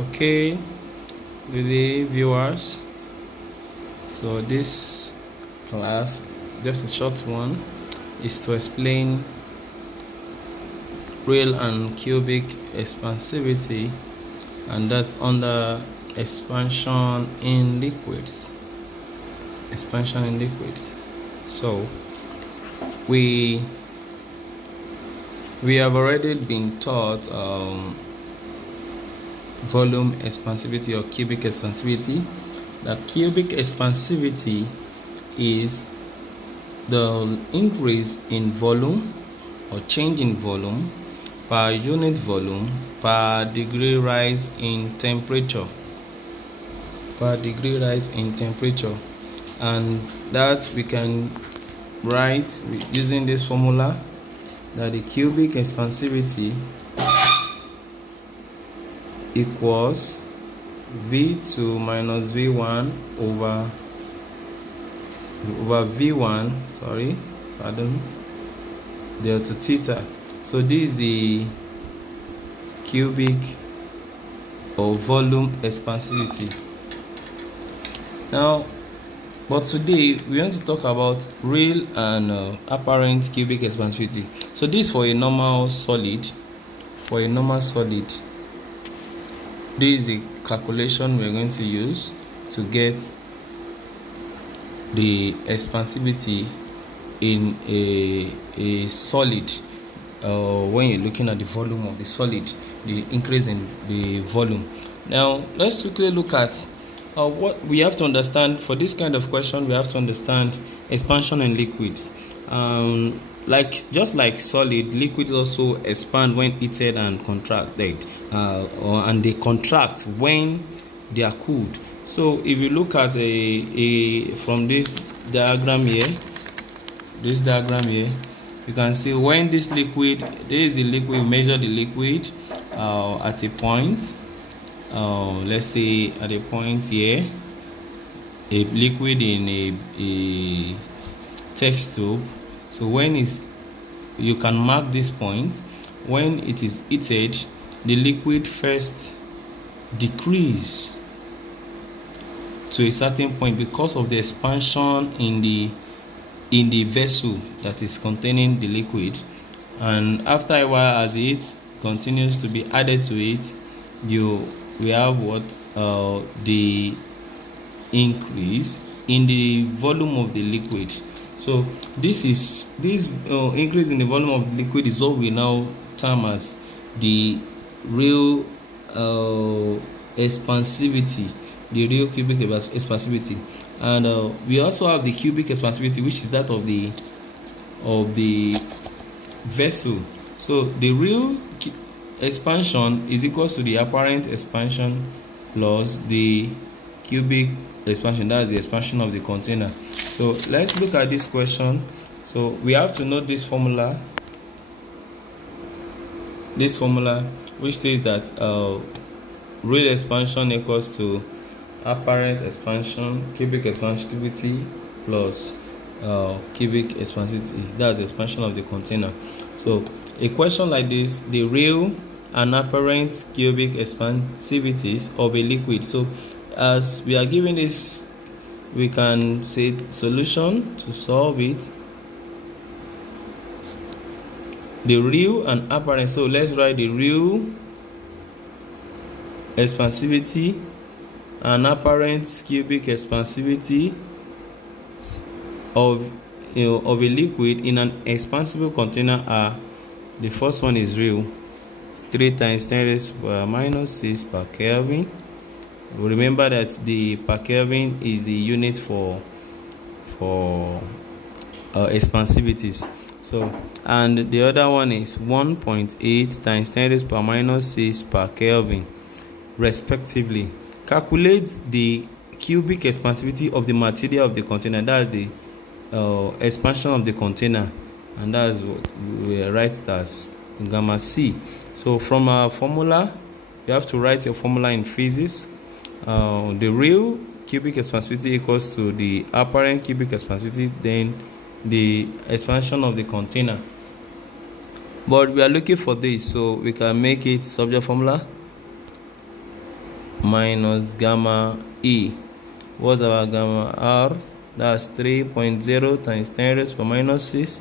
Okay, good day viewers. So this class, just a short one, is to explain real and cubic expansivity, and that's under expansion in liquids. So we have already been taught volume expansivity or cubic expansivity. The cubic expansivity is the increase in volume or change in volume per unit volume per degree rise in temperature. And that we can write using this formula, that the cubic expansivity equals V2 minus V1 over V1, delta theta. So this is the cubic or volume expansivity. Now, but today we want to talk about real and apparent cubic expansivity. So this for a normal solid. This is the calculation we're going to use to get the expansivity in a solid. When you're looking at the volume of the solid, the increase in the volume. Now let's quickly look at what we have to understand for this kind of question. We have to understand expansion in liquids. Just like solid, liquids also expand when heated and contracted, and they contract when they are cooled. So if you look at from this diagram here, you can see when this liquid, there is a liquid, we measure the liquid at a point. Let's say at a point here, a liquid in a test tube. So when you can mark this point. When it is heated, the liquid first decrease to a certain point because of the expansion in the vessel that is containing the liquid, and after a while, as it continues to be added to it, we have the increase in the volume of the liquid. So this increase in the volume of the liquid is what we now term as the real expansivity, the real cubic expansivity. And we also have the cubic expansivity, which is that of the vessel. So the real expansion is equal to the apparent expansion plus the cubic expansion, that is the expansion of the container. So let's look at this question. So we have to know this formula which says that real expansion equals to apparent expansion, cubic expansivity plus cubic expansivity, that's the expansion of the container. So a question like this, the real and apparent cubic expansivities of a liquid. So as we are given this, we can say solution to solve it. The real and apparent. So let's write the real expansivity and apparent cubic expansivity of a liquid in an expansible container are: the first one is real, 3 times 10 raised to minus 6 per Kelvin. Remember that the per Kelvin is the unit for expansivities. So, and the other one is 1.8 times 10 raised to minus 6 per Kelvin, respectively. Calculate the cubic expansivity of the material of the container. That's the expansion of the container, and that's what we write as gamma C. So from our formula, you have to write your formula in physics. The real cubic expansivity equals to the apparent cubic expansivity, then the expansion of the container. But we are looking for this, so we can make it subject formula. minus gamma E. What's our gamma R? That's 3.0 times 10 raised to the minus 6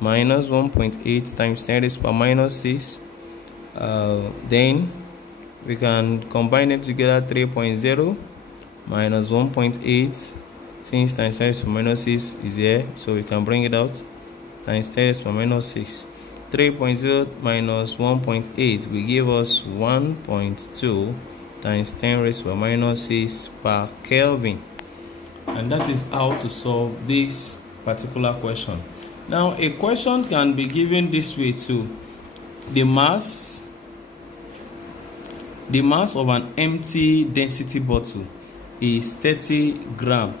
minus 1.8 times 10 raised to the minus 6. Then we can combine them together. 3.0 minus 1.8, since times 10 raised to the minus 6 is here, so we can bring it out, times 10 raised to the minus 6. 3.0 minus 1.8 will give us 1.2 times 10 raised to the minus 6 per Kelvin. And that is how to solve this particular question. Now, a question can be given this way too. The mass of an empty density bottle is 30 gram.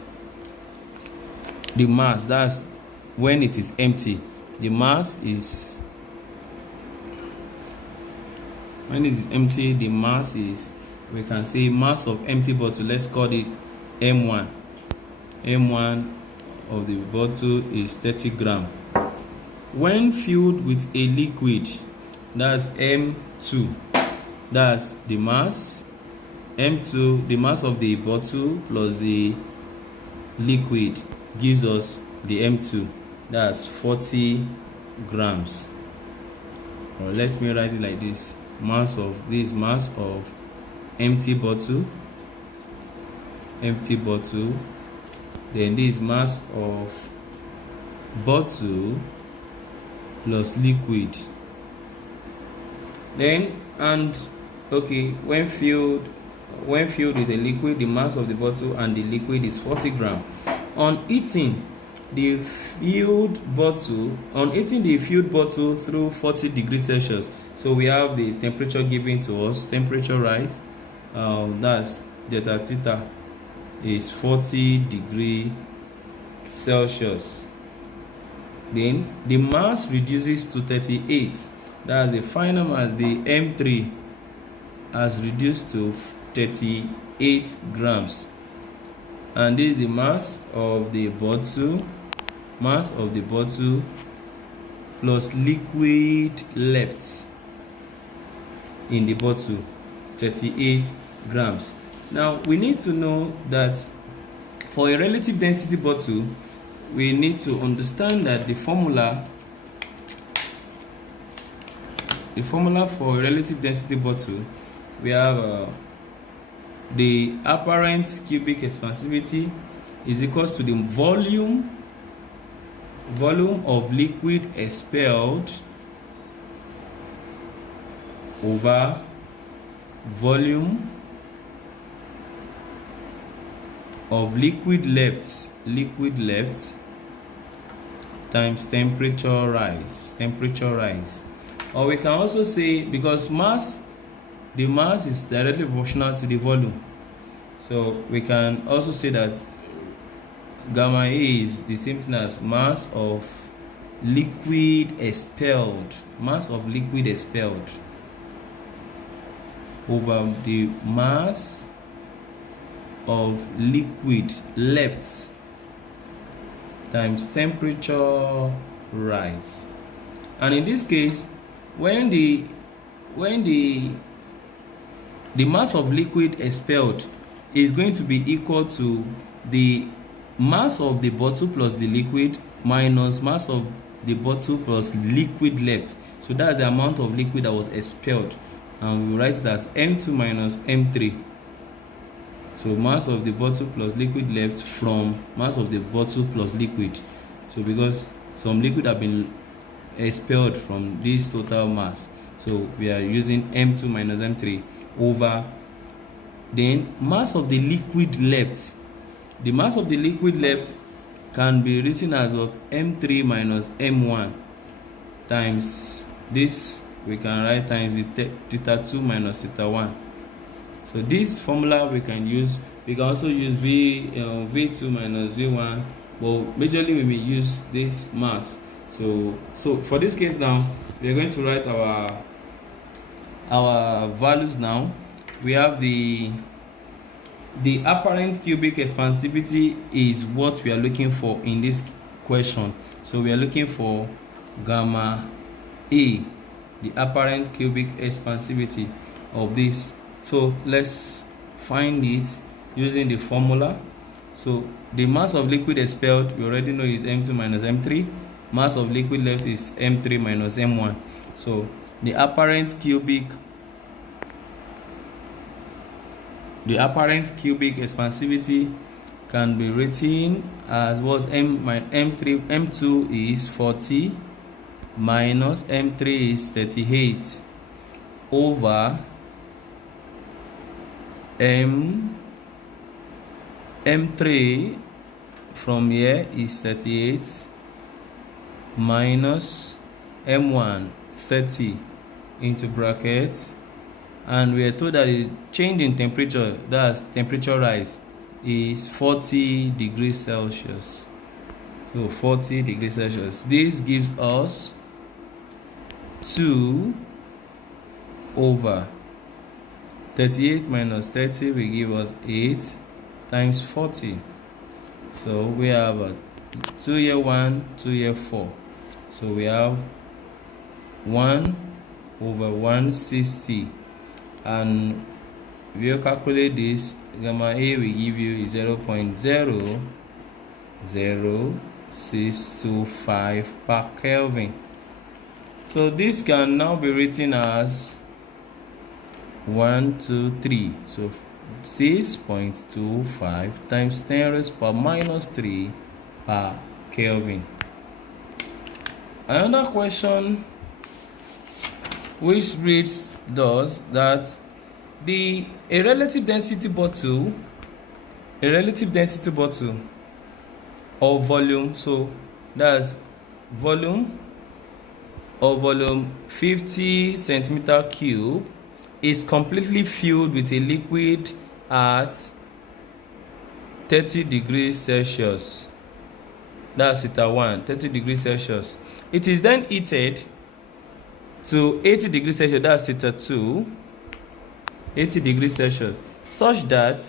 The mass, that's when it is empty. The mass is, when it is empty, the mass is, we can say mass of empty bottle, let's call it M1. M1 of the bottle is 30 gram. When filled with a liquid, that's M2, that's the mass. M2, the mass of the bottle plus the liquid gives us the M2, that's 40 grams. Or let me write it like this: mass of empty bottle, then this mass of bottle plus liquid. Then, and okay, when filled with a liquid, the mass of the bottle and the liquid is 40 grams. On heating the filled bottle through 40 degrees Celsius, so we have the temperature given to us, temperature rise, that's delta theta is 40 degrees Celsius. Then the mass reduces to 38, that's the final mass. The M3 has reduced to 38 grams, and this is the mass of the bottle plus liquid left in the bottle, 38 grams. Now we need to know that for a relative density bottle, we need to understand that the formula for a relative density bottle, we have the apparent cubic expansivity is equals to the volume of liquid expelled over volume of liquid left times temperature rise. Or we can also say, because the mass is directly proportional to the volume, so we can also say that gamma A is the same thing as mass of liquid expelled over the mass of liquid left times temperature rise. And in this case, when the mass of liquid expelled is going to be equal to the mass of the bottle plus the liquid minus mass of the bottle plus liquid left. So that's the amount of liquid that was expelled, and we write that as M2 minus M3. So mass of the bottle plus liquid left from mass of the bottle plus liquid. So because some liquid have been expelled from this total mass, so we are using M2 minus M3 over then mass of the liquid left. The mass of the liquid left can be written as what? M3 minus M1 times this, we can write times the theta 2 minus theta 1. So this formula we can use. We can also use V2 minus V1, but majorly we may use this mass. So for this case now, we are going to write our values now. We have the apparent cubic expansivity is what we are looking for in this question. So we are looking for gamma A, the apparent cubic expansivity of this. So let's find it using the formula. So the mass of liquid expelled, we already know, is M2 minus M3. Mass of liquid left is M3 minus M1. So the apparent cubic expansivity can be written as was M2 is 40 minus M3 is 38 over M3 from here is 38 minus M1 30 into brackets, and we are told that the change in temperature, that's temperature rise, is 40 degrees Celsius. So 40 degrees Celsius. This gives us 2 over 38 minus 30 will give us 8 times 40. So we have a 2 here 1, 2 here 4. So we have 1 over 160. And if you calculate this, gamma A will give you 0.00625 per Kelvin. So this can now be written as 1, 2, 3. So 6.25 times 10 raised per minus 3 per Kelvin. Another question which reads does that a relative density bottle of volume, so that's volume 50 centimeter cube, is completely filled with a liquid at 30 degrees Celsius. That's theta 1, 30 degrees Celsius. It is then heated to 80 degrees Celsius, that's theta 2, 80 degrees Celsius, such that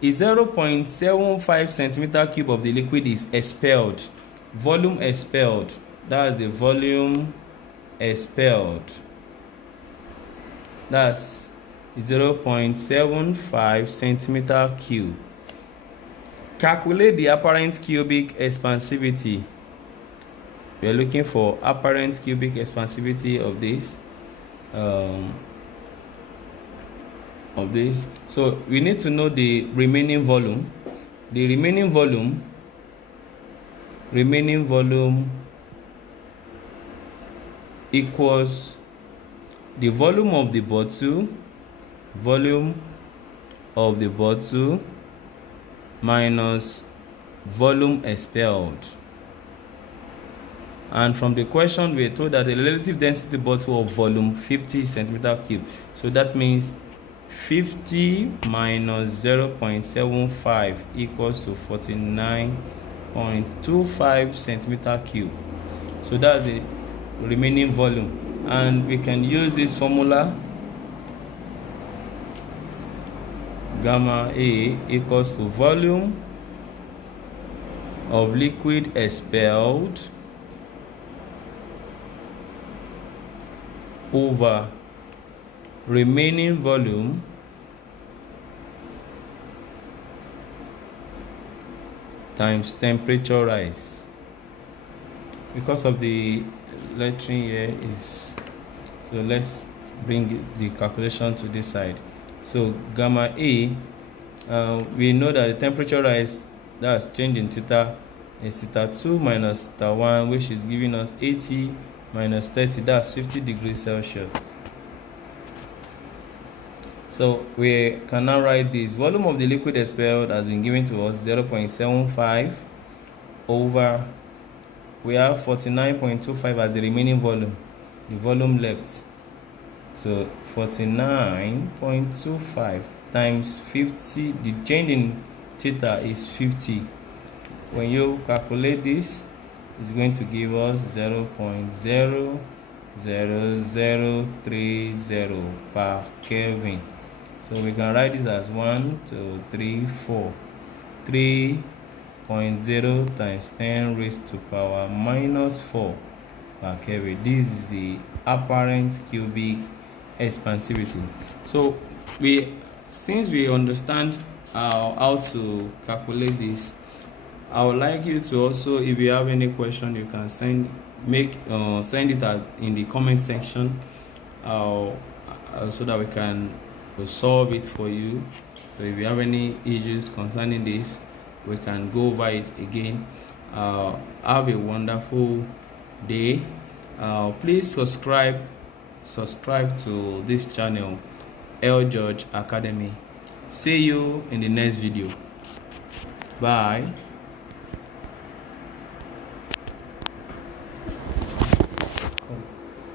a 0.75 centimeter cube of the liquid is expelled. Volume expelled, that's the volume expelled. That's 0.75 centimeter cube. Calculate the apparent cubic expansivity. We are looking for apparent cubic expansivity of this. So we need to know the remaining volume. The remaining volume equals the volume of the bottle minus volume expelled. And from the question, we are told that the relative density bottle of volume 50 centimeter cube. So that means 50 minus 0.75 equals to 49.25 centimeter cube. So that's the remaining volume. And we can use this formula, gamma A equals to volume of liquid expelled over remaining volume times temperature rise. Because of the lettering here is, so let's bring the calculation to this side. So gamma A, we know that the temperature rise, that's change in theta, is theta 2 minus theta 1, which is giving us 80 minus 30, that's 50 degrees Celsius. So we can now write this. Volume of the liquid expelled has been given to us 0.75 over, we have 49.25 as the remaining volume, the volume left. So 49.25 times 50, the change in theta is 50. When you calculate this, it's going to give us 0.00030 per Kelvin. So we can write this as 1, 2, 3, 4. 3.0 times 10 raised to power minus 4 per Kelvin. This is the apparent cubic expansivity. So we since we understand how to calculate this, I would like you to also, if you have any question, you can send it in the comment section, so that we can solve it for you. So if you have any issues concerning this, we can go over it again. Have a wonderful day. Please subscribe to this channel, L George Academy. See you in the next video. Bye.